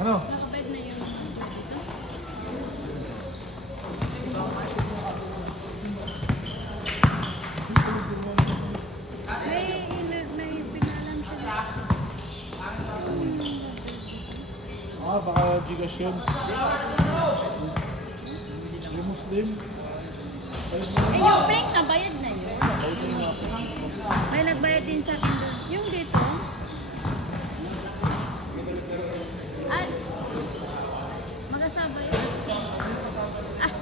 Ano? Nakabayad na yung may pinalan sila. Baka Gcash yun. Yung Muslim. Yung pink, nabayad na yun. May nagbayad din sa akin doon. Yung dito. Ah, mag-asaba yun. Ah.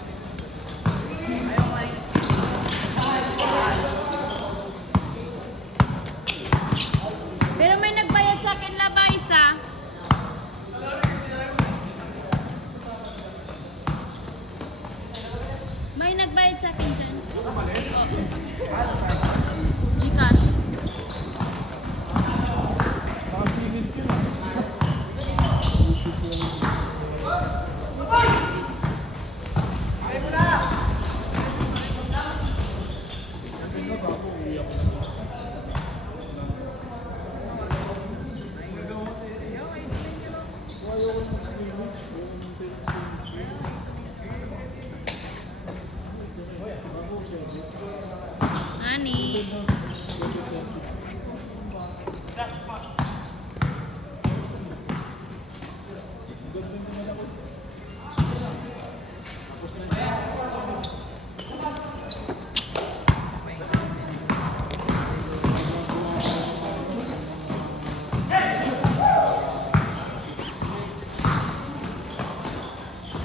Pero may nagbayad sa akin laba isa. May nagbayad sa akin dyan. Gcash. Nakasilid yun. Ani.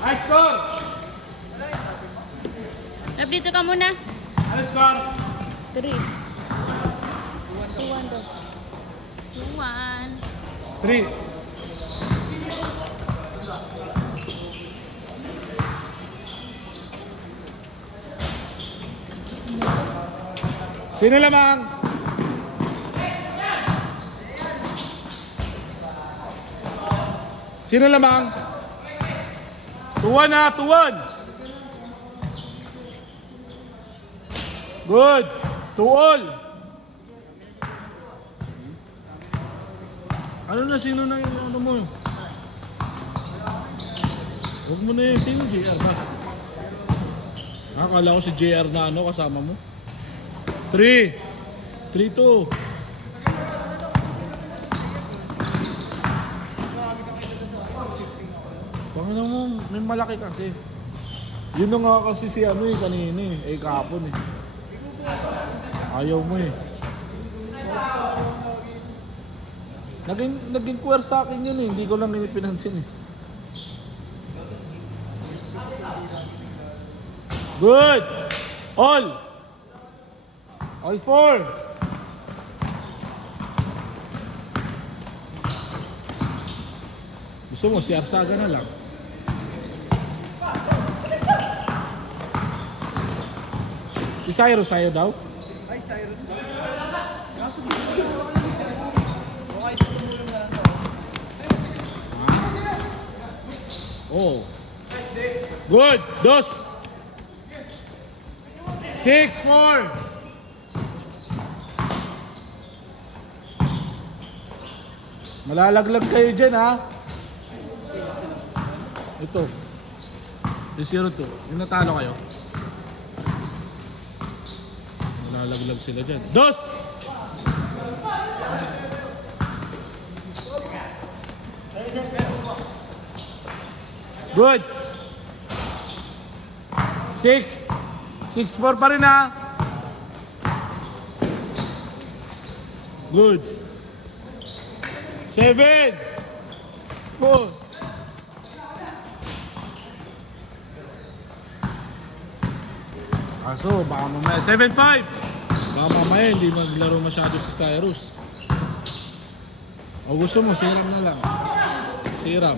High score! Lab, dito ka muna. Ano score? 3. 2-1 daw. 2-1. 3. Sino lamang? Sino lamang? 2-1 na, 2-1. Good. 2-all. Ano na, sino na yung ano mo? Huwag mo na yung sino, JR ba? Akala ko si JR na ano kasama mo. 3. 3-2. Panginoon mo, may malaki kasi. Yun na nga kasi si ano eh, kanina eh, kahapon eh. Ayaw mo eh. Naging queer sa akin yun eh, hindi ko lang pinansin eh. Good! All! All 4! Gusto mo, si Arsaga na lang. Si Cyrus ayaw daw? Ay, Cyrus. Kaso Oh. Good! 2! 6-4! Malalaglag kayo dyan ha. Ito. Yung 0-2. Yung natalo kayo. Malalaglag sila dyan. 2! Good. 6. 6-4 pa rin ha. Good. 7. 4. Kaso baka mamaya 7-5. Baka mamaya hindi maglaro masyado si Cyrus. O gusto mo, siram na lang. Siram.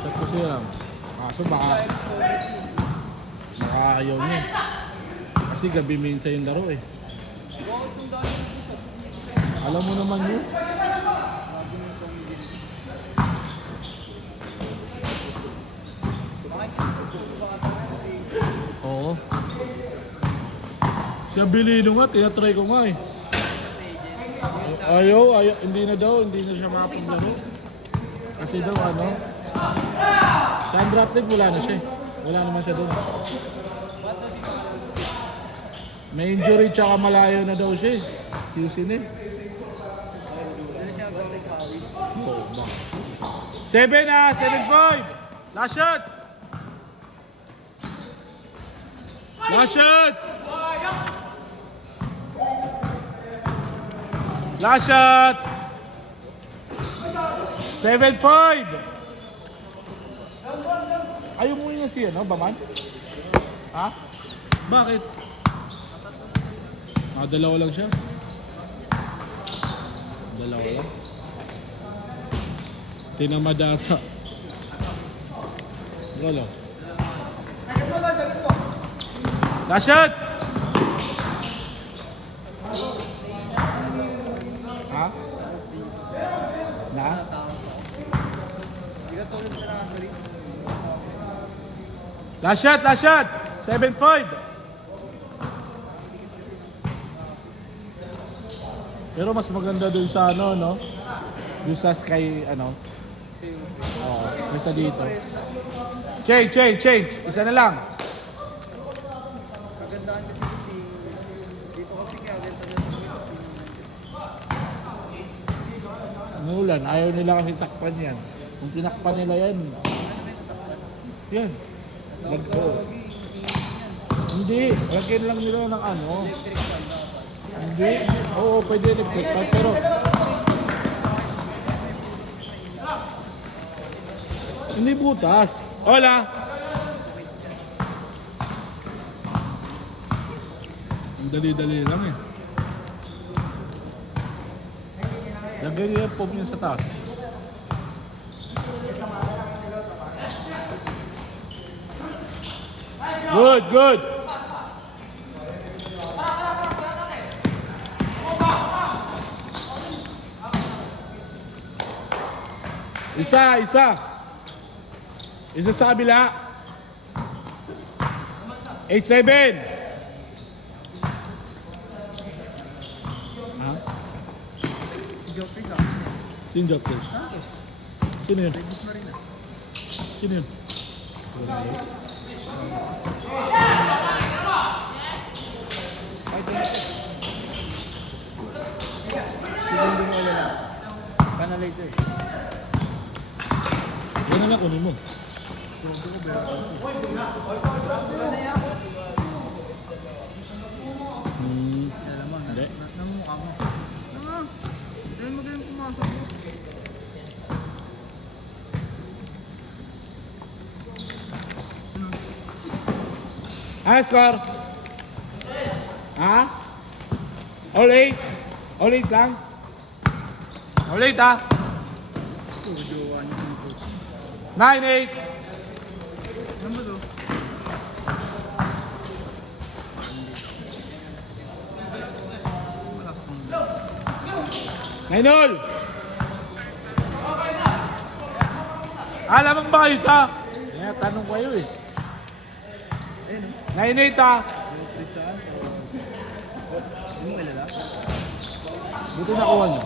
Chat ko siram. Kaso baka ayaw niya. Kasi gabi minsan yung laro eh. Alam mo naman yun. Oo. Si Abilino nga, tinatry ko nga eh. Ayaw, hindi na daw, hindi na siya makapaglaro. Kasi daw ano, sa undrafted wala na siya eh. Wala naman siya doon. May injury tsaka malayo na daw siya eh. Houston eh. Oo ba? 7-5. Last shot. Last shot. Last shot. 7-5. Ayaw mo niya siya, no? Baman? Ha? Bakit? Dalawa lang siya. Dalawa lang. Tinamad ata. Wala. Last shot! Ha? Na? Last shot! Last shot! 7-5. Pero mas maganda dun sa ano, no? Dun sa Sky, ano? Oo, kaysa dito. Change! Isa na lang. Magandaan kasi dito kasi kaya ganito na Nulan, ayaw nila kasi takpan yan. Kung tinakpan nila yan, yan. Hindi, lagyan lang nila ng ano. Hindi, oo, pwede electric fan, pero hindi butas. Hola! Ang dali-dali lang eh. Lagyan niya yung foam niya sa taas. Good! Isa sa kabila. 8-7. Ha? Sino Joker? Sino yun? Sino yun? hindi mo alala. Panalater. Yan na lang kunin mo. Hindi. Namumukha mo. Dahil magaling pumasok mo. Ano score? Ha? All 8? All 8 lang? All 8 ha? Jowa niyo yung coach. 9-8. Ano ba to? Nainol! Alam mo ba kayo sa? Kaya tanong kayo eh. Ayun, 9-8 ha? Tristan. Hindi mo alala. Buti nakuha niyo.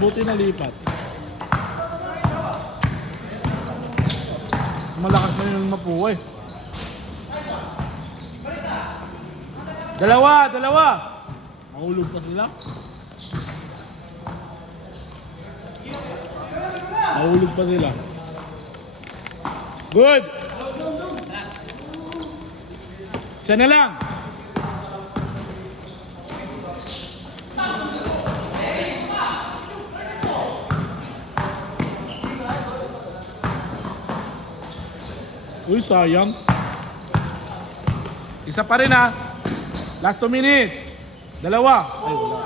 Buti na lipat. Malakas na yung mapuwa eh. Dalawa! Mahulog pa sila. Mahulog pa sila. Good! Isa na lang. Uy, sayang. Isa pa rin ha. Last 2 minutes. Dalawa. Ay, wala.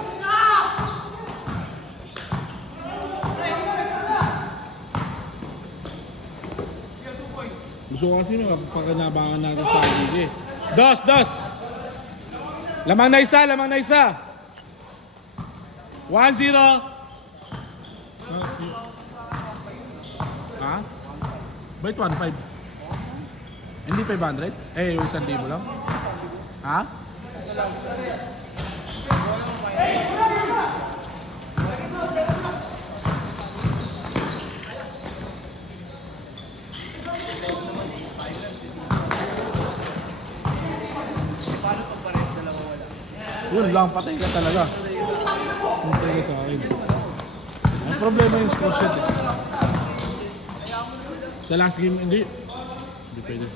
Gusto ko kasi makapagkanabangan natin sa Ligue. Dos. Lamang na isa. 1-0. Ha? Bait 1-5. Hindi 500? Eh, yung 1,000 lang? Ha? Yun lang, patay ka talaga. Patay ka sa akin. Ang problema yung score sheet eh. Sa last game, hindi. Hindi pwede.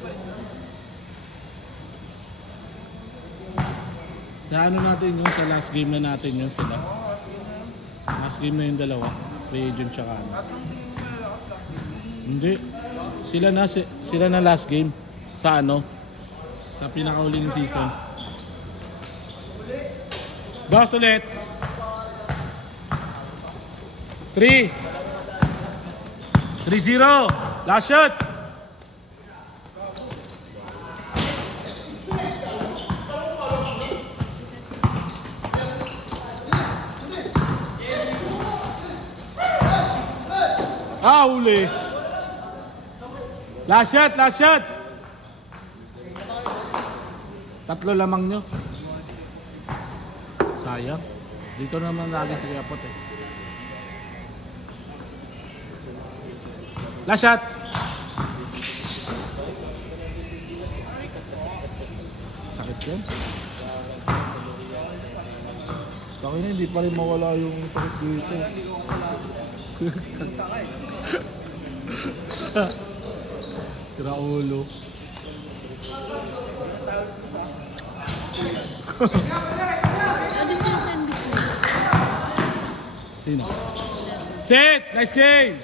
Na ano natin yun, sa last game na natin yun sila. Last game na yung dalawa. Free agent tsaka ano. Hindi. Sila na last game. Sa ano? Sa pinakauling season. Boss ulit. 3. 3-0. Last shot. Huli. Last shot, last shot. Tatlo lamang nyo. Sayang. Dito naman lagi sa Kayapot eh. Last shot. Sakit yun. Bakit na hindi pa rin mawala yung sakit dito. Sira ulo. Ano sila sa business? Sino? Set! Nice game!